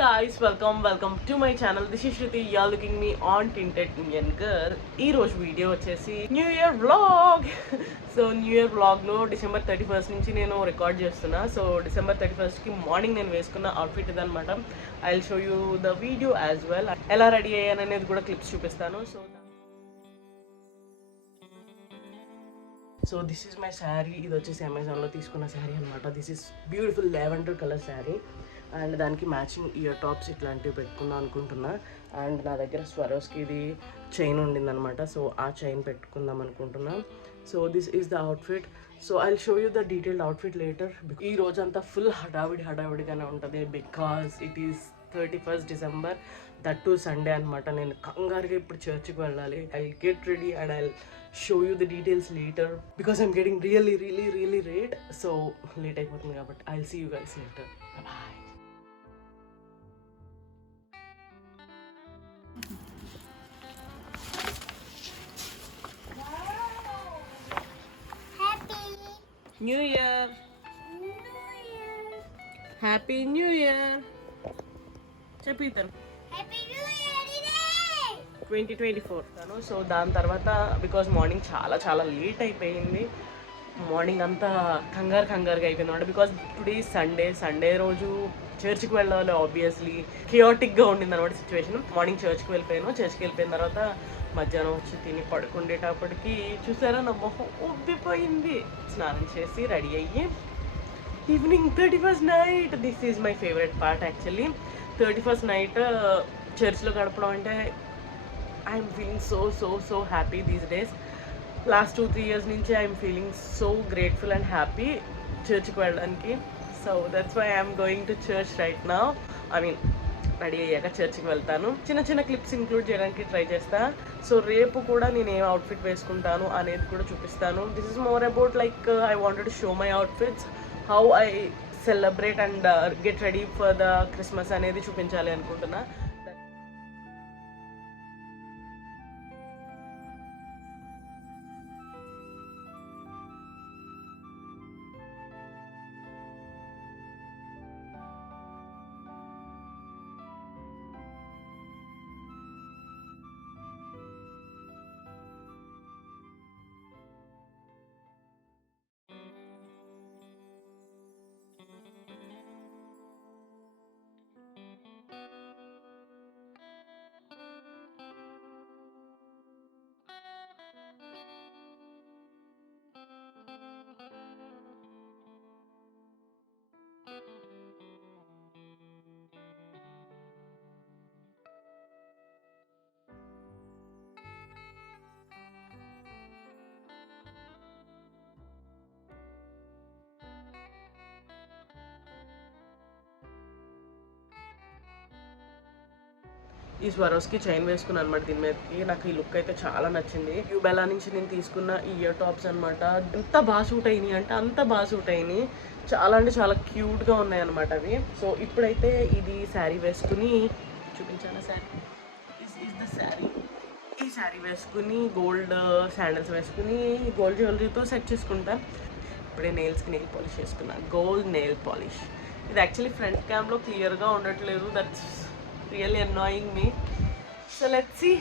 guys, welcome to my channel. This is Shruti. You are looking me on Tinted Indian Girl. ఈ రోజు video వచ్చేసి new year vlog. So new year వ్లాగ్లో December 31st నుంచి నేను record చేస్తున్నా. So December 31st morning నేను వేసుకున్న outfit ఇదనమాట. I will show you the video as well. ఎలా రెడీ అయ్యాను అనేది కూడా క్లిప్స్ చూపిస్తాను. So this is my sari. ఇది వచ్చేసి అమెజాన్లో తీసుకున్న శారీ అనమాట. This is beautiful lavender colour sari and దానికి మ్యాచింగ్ ఇయర్ టాప్స్ ఇట్లాంటివి పెట్టుకుందాం అనుకుంటున్నా. అండ్ నా దగ్గర స్వరోస్కి ఇది చైన్ ఉండిందనమాట. సో ఆ చైన్ పెట్టుకుందాం అనుకుంటున్నా. So this is the outfit. So I will show you the detailed outfit later. ఈ రోజంతా ఫుల్ హడావిడిగానే ఉంటుంది because it is 31st December, that too Sunday అనమాట. నేను కంగారుగా ఇప్పుడు చర్చ్కి వెళ్ళాలి. I get ready and I show you the details later because I'm getting really late. So late అయిపోతుంది కాబట్టి I will see you guys later. Bye. New Year! Happy New Year! చెప్పితాను Happy New Year! 2024 తాను. So దాని తర్వాత because morning చాలా late అయిపోయింది. Morning అంతా కంగారుగా అయిపోయింది అనమాట. బికాజ్ టుడే సండే రోజు చర్చ్కి వెళ్ళాలి. ఆబ్వియస్లీ కియాటిక్గా ఉండింది అనమాట సిచ్యువేషన్. మార్నింగ్ చర్చ్కి వెళ్ళిపోయిన తర్వాత మధ్యాహ్నం వచ్చి తిని పడుకుండేటప్పటికి చూసారా నా మొహం ఉబ్బిపోయింది. స్నానం చేసి రెడీ అయ్యి evening 31st night. This is my favourite part actually. 31st night చర్చ్లో గడపడం అంటే I'm feeling so happy these days. Last 2-3 years నుంచి I'm feeling so grateful and happy చర్చ్కి వెళ్ళడానికి. So that's why I'm going to church right now. I mean ready అయ్యాక చర్చ్కి వెళ్తాను. చిన్న క్లిప్స్ ఇంక్లూడ్ చేయడానికి ట్రై చేస్తా. సో రేపు కూడా నేను ఏం అవుట్ఫిట్ వేసుకుంటాను అనేది కూడా చూపిస్తాను. This is more about like I wanted to show my outfits, how I celebrate and get ready for the Christmas అనేది చూపించాలి అనుకుంటున్నా. ఈ స్వరోస్కి చైన్ వేసుకున్నాను అనమాట. దీని మీదకి నాకు ఈ లుక్ అయితే చాలా నచ్చింది. యూబెలా నుంచి నేను తీసుకున్న ఈ ఇయర్ టాప్స్ అనమాట. ఎంత బాగా సూట్ అయినాయి అంటే అంత బాగా సూట్ అయినాయి. చాలా అంటే చాలా క్యూట్గా ఉన్నాయి అనమాట అవి. సో ఇప్పుడైతే ఇది శారీ వేసుకుని చూపించాను. Sari is the sari. ఈ శారీ వేసుకుని గోల్డ్ శాండల్స్ వేసుకుని గోల్డ్ జ్యువెలరీతో సెట్ చేసుకుంటాను. ఇప్పుడే నెయిల్స్కి నెయిల్ పాలిష్ వేసుకున్నాను. Gold nail polish. ఇది యాక్చువల్లీ ఫ్రంట్ క్యామ్లో క్లియర్గా ఉండట్లేదు. That's really annoying me. So let's see.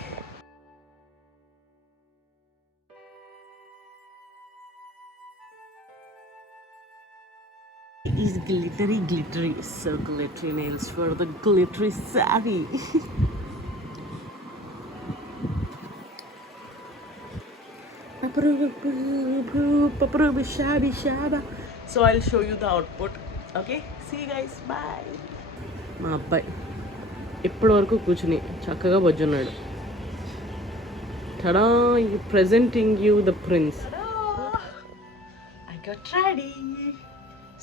Is glittery, so glittery nails for the glittery saree. So I'll show you the output. Okay, see you guys, bye. మా అబ్బాయి ఇప్పటి వరకు కూర్చుని చక్కగా బొజ్జున్నాడు. Tada, presenting you the prince. I got ready.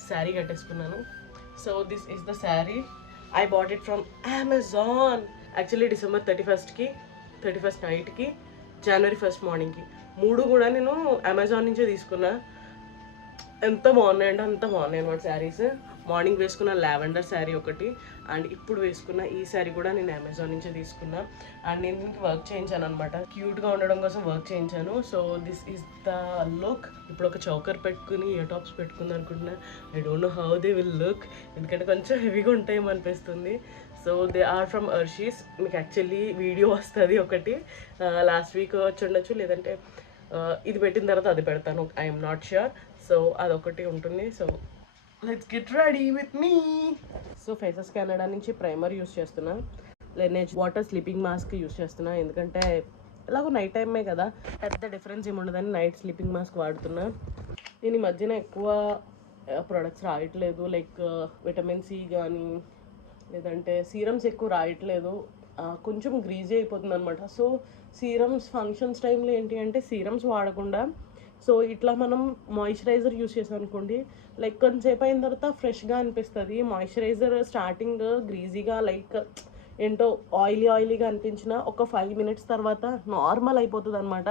Sari కట్టేసుకున్నాను. So this is the sari. I bought it from Amazon. Actually December 31st నైట్కి, January 1st మార్నింగ్కి 3 కూడా నేను అమెజాన్ నుంచే తీసుకున్నా. ఎంత బాగున్నాయి అంటే అంత బాగున్నాయి అన్నమాట శారీస్. మార్నింగ్ వేసుకున్న లావెండర్ శారీ ఒకటి అండ్ ఇప్పుడు వేసుకున్న ఈ శారీ కూడా నేను అమెజాన్ నుంచి తీసుకున్నా. అండ్ నేను దీనికి వర్క్ చేయించాను అనమాట, క్యూట్గా ఉండడం కోసం వర్క్ చేయించాను. So this is the look. ఇప్పుడు ఒక చౌకర్ పెట్టుకుని ఇయర్ టాప్స్ పెట్టుకుంది అనుకుంటున్నా. I don't know how they will look, ఎందుకంటే కొంచెం హెవీగా ఉంటాయేమో అనిపిస్తుంది. So they are from Arshi's. మీకు యాక్చువల్లీ వీడియో వస్తుంది ఒకటి, లాస్ట్ వీక్ వచ్చి ఉండొచ్చు, లేదంటే ఇది పెట్టిన తర్వాత అది పెడతాను, ఐఎమ్ నాట్ ష్యూర్. సో అదొకటి ఉంటుంది. So let's get ready with me. So faces Canada నుంచి ప్రైమర్ యూస్ చేస్తున్నా, లెనేజ్ వాటర్ స్లీపింగ్ మాస్క్ యూస్ చేస్తున్నా, ఎందుకంటే ఎలాగో నైట్ టైమే కదా, పెద్ద డిఫరెన్స్ ఏమి ఉండదని నైట్ స్లీపింగ్ మాస్క్ వాడుతున్నా. నేను ఈ మధ్యన ఎక్కువ ప్రొడక్ట్స్ రాయట్లేదు, లైక్ విటమిన్ సి కానీ లేదంటే సీరమ్స్ ఎక్కువ రాయట్లేదు, కొంచెం గ్రీజీ అయిపోతుంది అనమాట. సో సీరమ్స్ ఫంక్షన్స్ టైంలో ఏంటి అంటే సీరమ్స్ వాడకుండా, సో ఇట్లా మనం మాయిశ్చరైజర్ యూస్ చేసాం అనుకోండి, లైక్ కొంచెంసేపు అయిన తర్వాత ఫ్రెష్గా అనిపిస్తుంది. మాయిశ్చరైజర్ స్టార్టింగ్ గ్రీజీగా లైక్ ఏంటో ఆయిలీగా అనిపించిన ఒక 5 minutes తర్వాత నార్మల్ అయిపోతుంది అనమాట.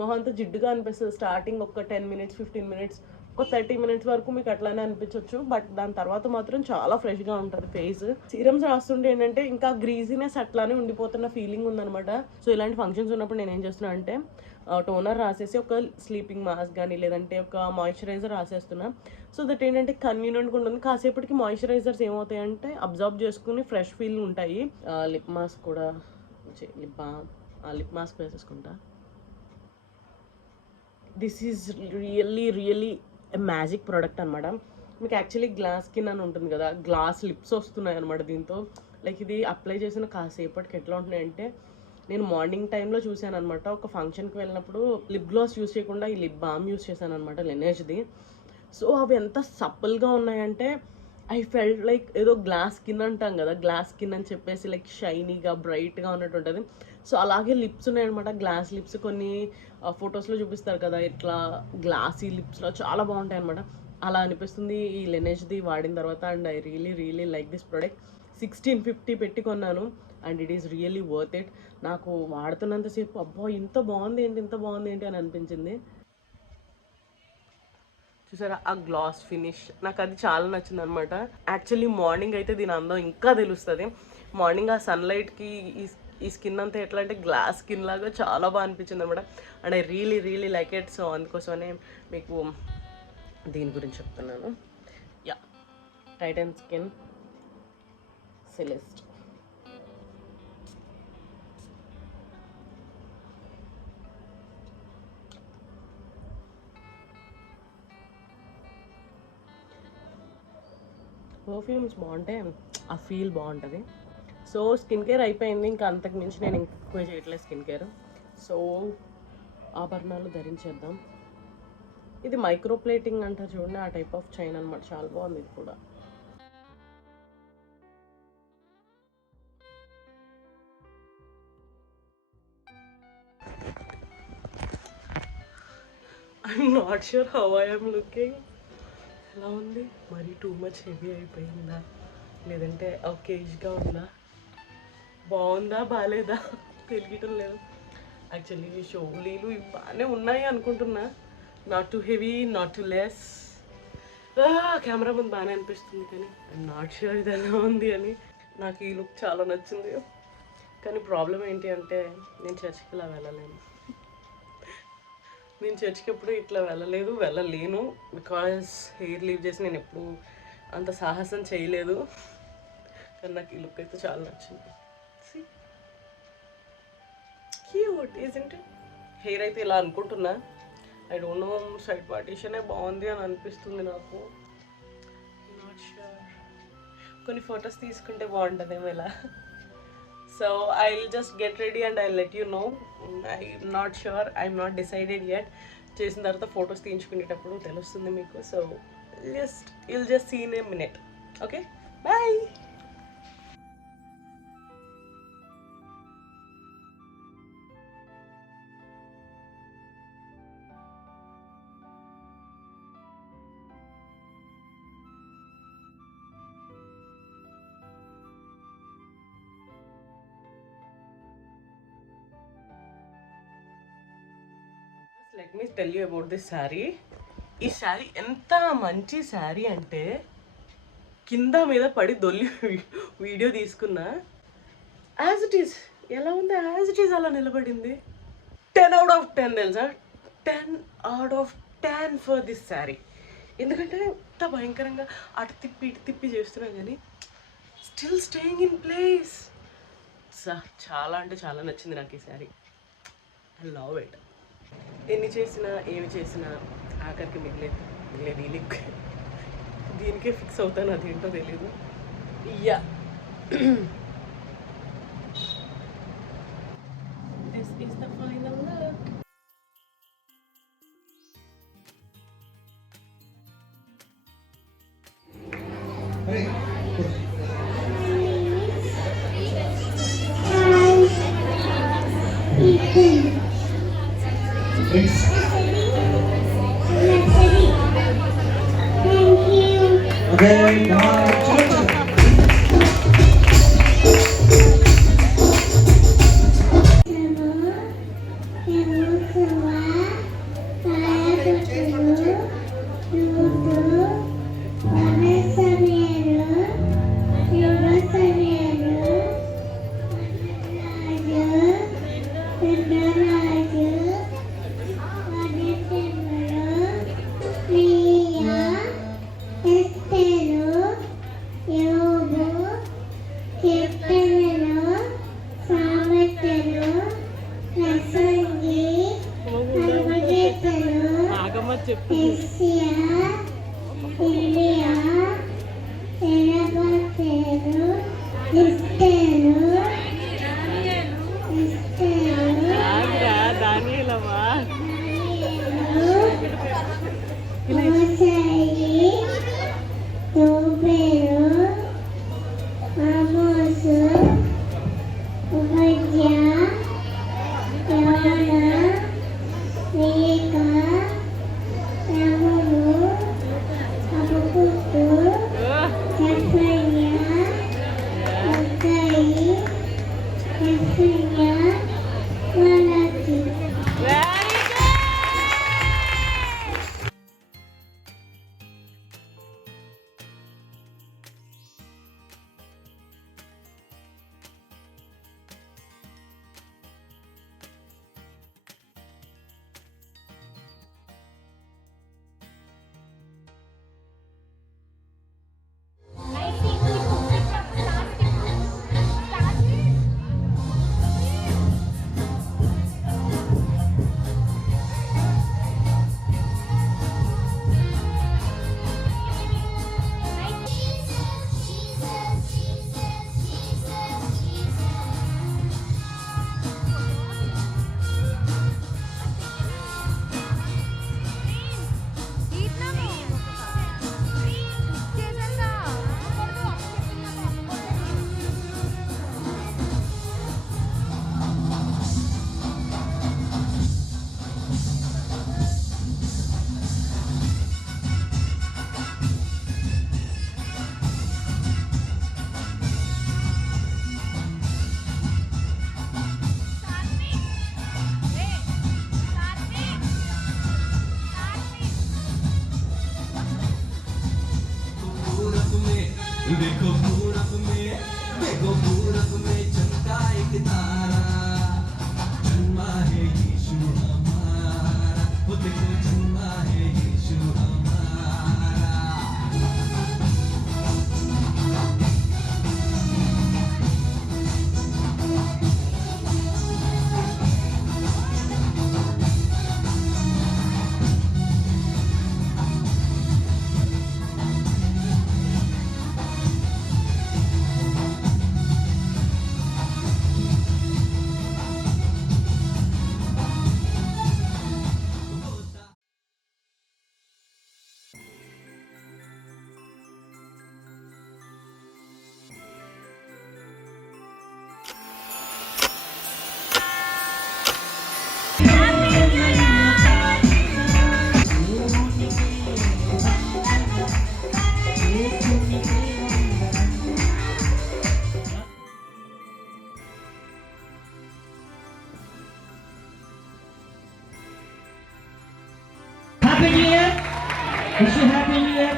మొహం అంతా జిడ్డుగా అనిపిస్తుంది స్టార్టింగ్ ఒక 10 minutes 15 minutes, ఒక 30 minutes వరకు మీకు అట్లానే అనిపించవచ్చు. బట్ దాని తర్వాత మాత్రం చాలా ఫ్రెష్గా ఉంటుంది ఫేస్. సీరమ్స్ రాస్తుంటే ఏంటంటే ఇంకా గ్రీజీనెస్ అట్లానే ఉండిపోతున్న ఫీలింగ్ ఉందనమాట. సో ఇలాంటి ఫంక్షన్స్ ఉన్నప్పుడు నేను ఏం చేస్తున్నా అంటే టోనర్ రాసేసి ఒక స్లీపింగ్ మాస్క్ కానీ లేదంటే ఒక మాయిశ్చరైజర్ రాసేస్తున్నా. సో దట్ ఏంటంటే కన్వీనియంట్గా ఉంటుంది. కాసేపటికి మాయిశ్చరైజర్స్ ఏమవుతాయంటే అబ్జర్వ్ చేసుకుని ఫ్రెష్ ఫీల్ ఉంటాయి. లిప్ మాస్క్ కూడా, లిప్ మాస్క్ వేసేసుకుంటా. This is really magic product అనమాట. మీకు యాక్చువల్లీ గ్లాస్ స్కిన్ అని ఉంటుంది కదా, గ్లాస్ లిప్స్ వస్తున్నాయి అనమాట దీంతో. లైక్ ఇది అప్లై చేసిన కాసేపటికి ఎట్లా ఉంటున్నాయంటే, నేను మార్నింగ్ టైంలో చూశాను అనమాట. ఒక ఫంక్షన్కి వెళ్ళినప్పుడు లిప్ గ్లాస్ యూస్ చేయకుండా ఈ లిప్ బామ్ యూస్ చేశాను అనమాట, లెనేజ్ది. సో అవి ఎంత సప్పల్గా ఉన్నాయంటే ఐ ఫెల్ట్ లైక్ ఏదో గ్లాస్ స్కిన్ అంటాం కదా, గ్లాస్ స్కిన్ అని చెప్పేసి లైక్ షైనీగా బ్రైట్గా ఉన్నట్టు ఉంటుంది. సో అలాగే లిప్స్ ఉన్నాయన్నమాట, గ్లాస్ లిప్స్. కొన్ని ఫొటోస్లో చూపిస్తారు కదా ఇట్లా గ్లాసీ లిప్స్లో చాలా బాగుంటాయి అనమాట. అలా అనిపిస్తుంది ఈ లెనేజ్ది వాడిన తర్వాత. And I really like this product. 1650 పెట్టి కొన్నాను and it is really worth it. నాకు వాడుతున్నంతసేపు అబ్బా ఇంత బాగుంది ఏంటి అని అనిపించింది. చూసారా ఆ గ్లాస్ ఫినిష్, నాకు అది చాలా నచ్చింది అనమాట. యాక్చువల్లీ మార్నింగ్ అయితే దీని అందం ఇంకా తెలుస్తుంది. మార్నింగ్ ఆ సన్లైట్కి ఈ స్కిన్ అంతా ఎట్లా అంటే గ్లాస్ స్కిన్ లాగా చాలా బాగా అనిపించింది అనమాట. And I really like it. So అందుకోసమనే మీకు దీని గురించి చెప్తున్నాను. Yeah, Titan skin Celeste. Perfumes బాగుంటాయి, ఆ ఫీల్ బాగుంటుంది. సో స్కిన్ కేర్ అయిపోయింది, ఇంకా అంతకు మించి నేను ఎక్కువ చేయట్లేదు స్కిన్ కేర్. సో ఆభరణాలు ధరించేద్దాం. ఇది మైక్రో ప్లేటింగ్ అంటారు చూడండి, ఆ టైప్ ఆఫ్ చైన్ అనమాట. చాలా బాగుంది ఇది కూడా. I'm not sure how I'm looking. ఎలా ఉంది, మరి టూ మచ్ హెవీ అయిపోయిందా లేదంటే ఓకేజ్గా ఉందా, బాగుందా బాగాలేదా తెలియటం లేదు. యాక్చువల్లీ షోలీలు బాగానే ఉన్నాయి అనుకుంటున్నా, not to heavy not to less. Camera ముందు బాగానే అనిపిస్తుంది కానీ ఐఎమ్ నాట్ ష్యూర్ ఇది ఎలా ఉంది అని. నాకు ఈ లుక్ చాలా నచ్చింది, కానీ ప్రాబ్లం ఏంటి అంటే నేను చర్చికి ఇలా వెళ్ళలేను. నేను చర్చికి ఎప్పుడు ఇట్లా వెళ్ళలేను బికాజ్ హెయిర్ లీవ్ చేసి నేను ఎప్పుడు అంత సాహసం చేయలేదు. కానీ నాకు ఈ లుక్ అయితే చాలా నచ్చింది. Cute isn't it? హెయిర్ అయితే ఇలా అనుకుంటున్నా, ఐ డోంట్ నో, సైడ్ పార్టీషనే బాగుంది అని అనిపిస్తుంది నాకు. నాట్ ష్యూర్, కొన్ని ఫొటోస్ తీసుకుంటే బాగుంటుందేమో ఇలా. So I will just get ready and I let you know. I'm not sure, I'm not decided yet. చేసిన తర్వాత ఫొటోస్ తీయించుకునేటప్పుడు తెలుస్తుంది మీకు. So you'll just see in a minute. Okay, bye. Let me tell you about this saree. ఈ శారీ ఎంత మంచి శారీ అంటే కింద మీద పడి వీడియో తీసుకున్నా. యాజ్ ఇట్ ఈస్ ఎలా ఉంది, యాజ్ ఇట్ ఈస్ అలా నిలబడింది. 10/10 తెలుసా, 10/10 ఫర్ దిస్ శారీ. ఎందుకంటే ఎంత భయంకరంగా అటు తిప్పి ఇటు తిప్పి చేస్తున్నాం కానీ స్టిల్ స్టేయింగ్ ఇన్ ప్లేస్. చాలా అంటే చాలా నచ్చింది నాకు ఈ శారీ. I love it. ఎన్ని చేసినా ఏమి చేసినా ఆఖరికి మిగిలేదు ఈ లిక్. దీనికే ఫిక్స్ అవుతాను, అదేంటో తెలీదు. Yeah this is the final look. देखो पूरब में चमका एक तारा, जन्मा है यीशु हमारा, वो देखो जन्मा है यीशु हमारा। Happy New Year! Wish you Happy New Year!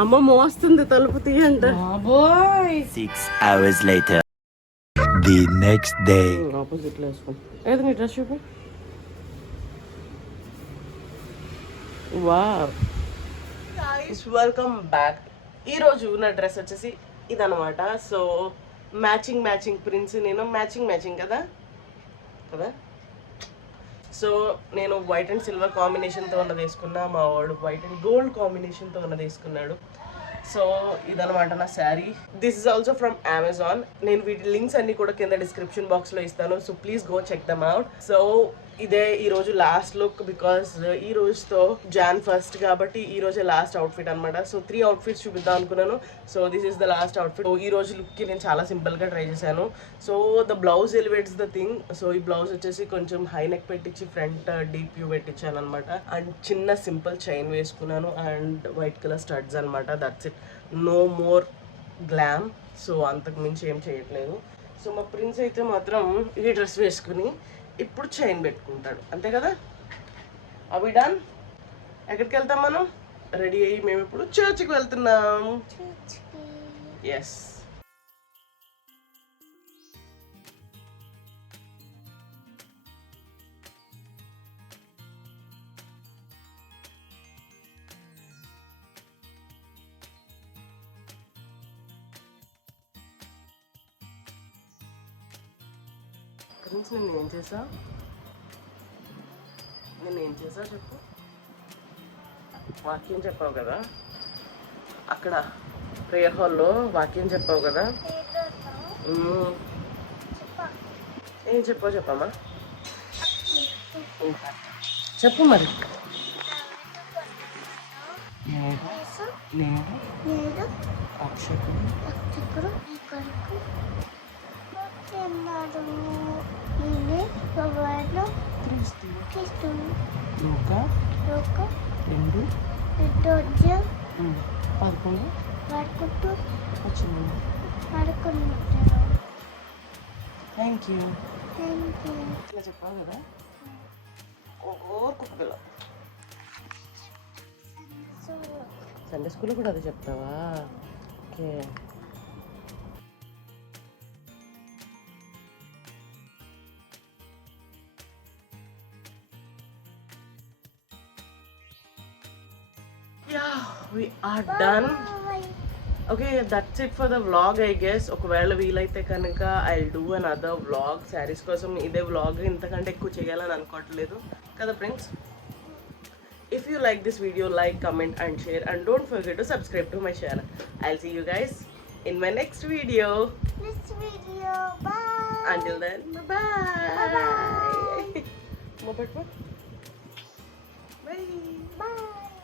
అమ్మ మోస్తుంది తలుపు తీయంట. బాబోయ్ 6 hours later. The next day. Opposite లో వేసుకో. ఏది నీ డ్రెస్ చూపి. Wow guys, welcome back. ఈరోజు నా డ్రెస్ వచ్చేసి ఇదనమాట. సో మ్యాచింగ్ ప్రిన్స్, నేను మ్యాచింగ్ కదా కదా. సో నేను వైట్ అండ్ సిల్వర్ కాంబినేషన్తో ఉన్నది వేసుకున్నా, మా వాడు వైట్ అండ్ గోల్డ్ కాంబినేషన్తో ఉన్నది వేసుకున్నాడు. సో ఇదనమాట నా sari. This is also from Amazon. నేను వీటి లింక్స్ అన్ని కూడా కింద డిస్క్రిప్షన్ బాక్స్లో ఇస్తాను. So please go check them out. So ఇదే ఈరోజు లాస్ట్ లుక్, బికాస్ ఈ రోజుతో Jan 1st కాబట్టి ఈ రోజే లాస్ట్ అవుట్ఫిట్ అనమాట. సో 3 అవుట్ఫిట్స్ చూపిద్దాం అనుకున్నాను. So this is the last outfit. ఈ రోజు లుక్కి నేను చాలా సింపుల్గా ట్రై చేశాను. So the blouse elevates the thing. So ఈ బ్లౌజ్ వచ్చేసి కొంచెం హై నెక్ పెట్టించి ఫ్రంట్ డీప్ వ్యూ పెట్టించాను అనమాట. అండ్ చిన్న సింపుల్ చైన్ వేసుకున్నాను అండ్ వైట్ కలర్ స్టడ్స్ అనమాట. That's it, no more glam. So అంతకు మించి ఏం చేయట్లేదు. సో మా ప్రిన్స్ అయితే మాత్రం ఈ డ్రెస్ వేసుకుని ఇప్పుడు చైన్ పెట్టుకుంటాడు, అంతే కదా. అవి డన్. ఎక్కడికి వెళ్తాం మనం? రెడీ అయ్యి మేము ఇప్పుడు చర్చ్కి వెళ్తున్నాం. ఎస్. ఫ్రెండ్స్, నేను ఏం చేసా చెప్పు. వాక్యం చెప్పావు కదా అక్కడ ప్రేయర్ హాల్లో, వాక్యం చెప్పావు కదా. ఏం చెప్పమ్మా, చెప్పు మరి. నేను రక్షకుడు క్రీస్తు లూకా 2:11 వచ్చింది. Thank you. ఇట్లా చెప్పావు కదా. కుక్క పిల్ల. సండే స్కూల్లో కూడా అదే చెప్తావా? Okay. Yeah, we are done. Okay, that's it for the vlog, I guess. ఒకవేళ వీలైతే కనుక I'll do another vlog. Saris కోసం ఇదే vlog, ఇంతకంటే ఎక్కువ చేయాలని అనుకోవట్లేదు కదా friends. If you like this video, like, comment and share, and don't forget to subscribe to my channel. I'll see you guys in my next video. Bye. Until then, bye. Bye. Bye.